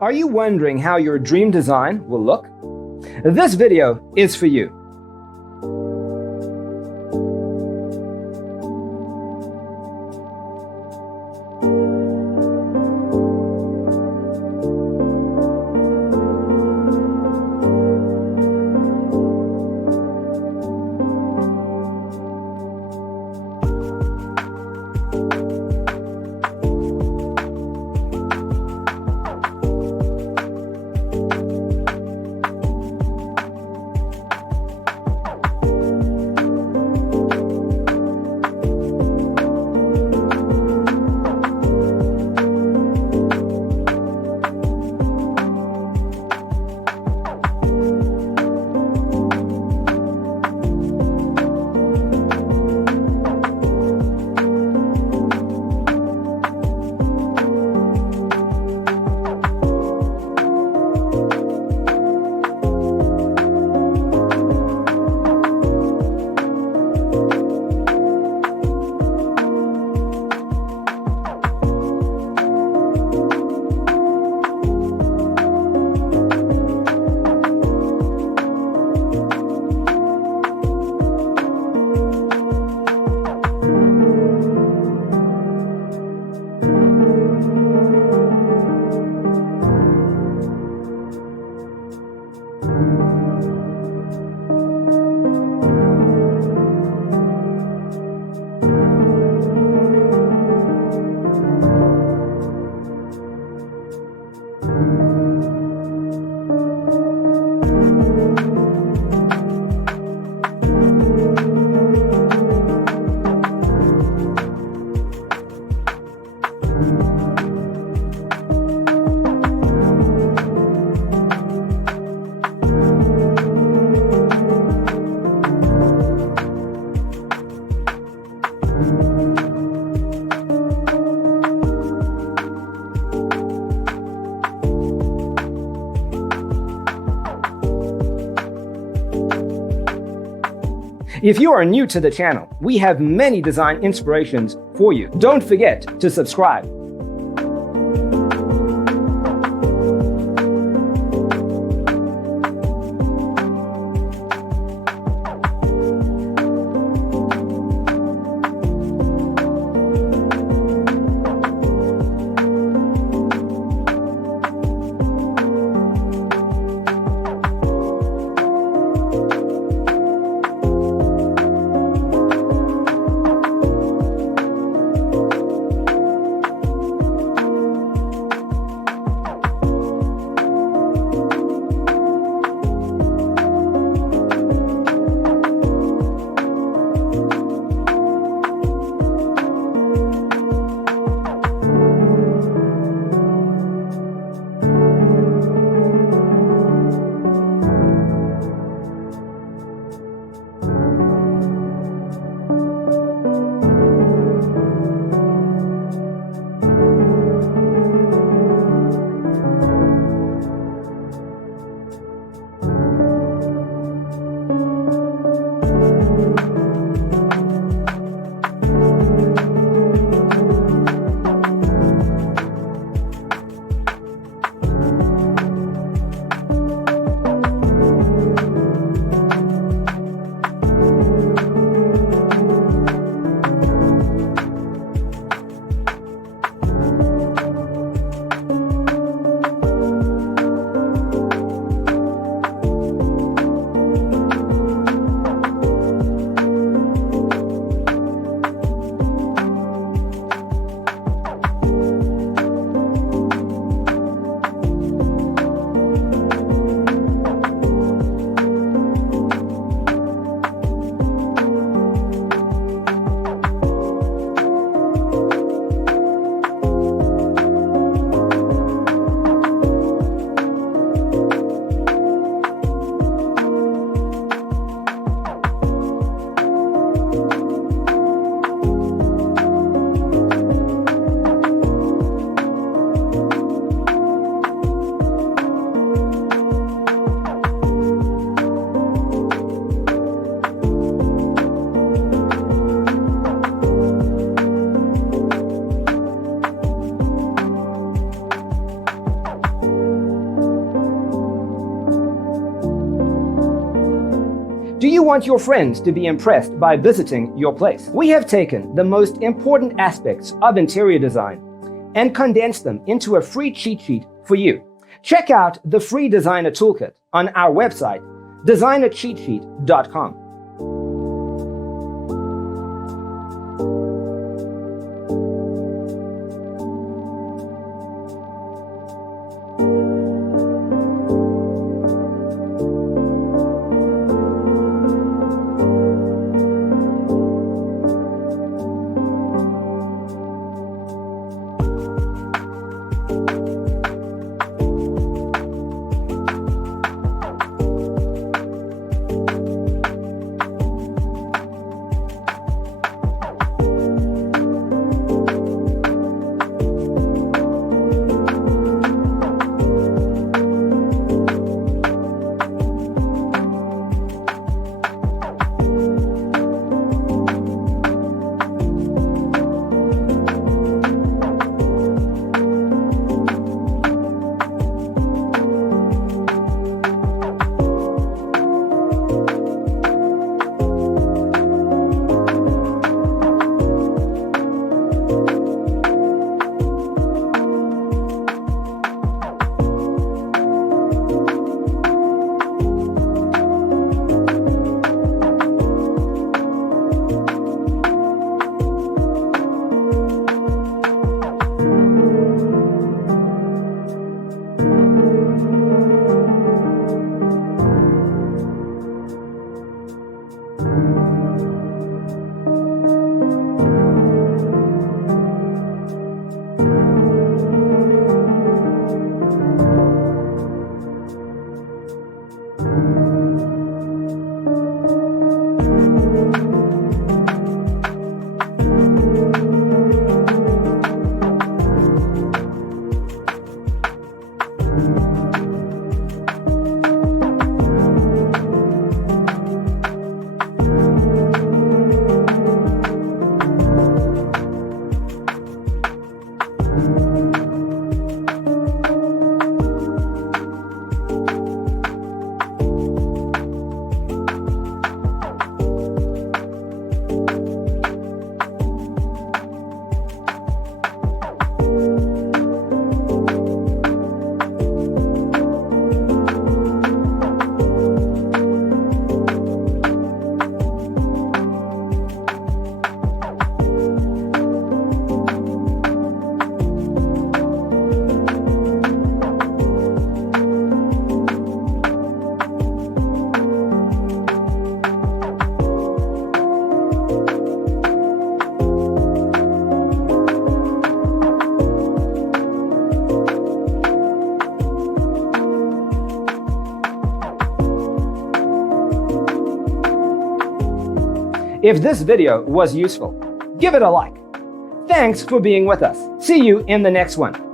Are you wondering how your dream design will look? This video is for you. If you are new to the channel, we have many design inspirations for you. Don't forget to subscribe. Do you want your friends to be impressed by visiting your place? We have taken the most important aspects of interior design and condensed them into a free cheat sheet for you. Check out the free designer toolkit on our website, designercheatsheet.com. If this video was useful, give it a like. Thanks for being with us. See you in the next one.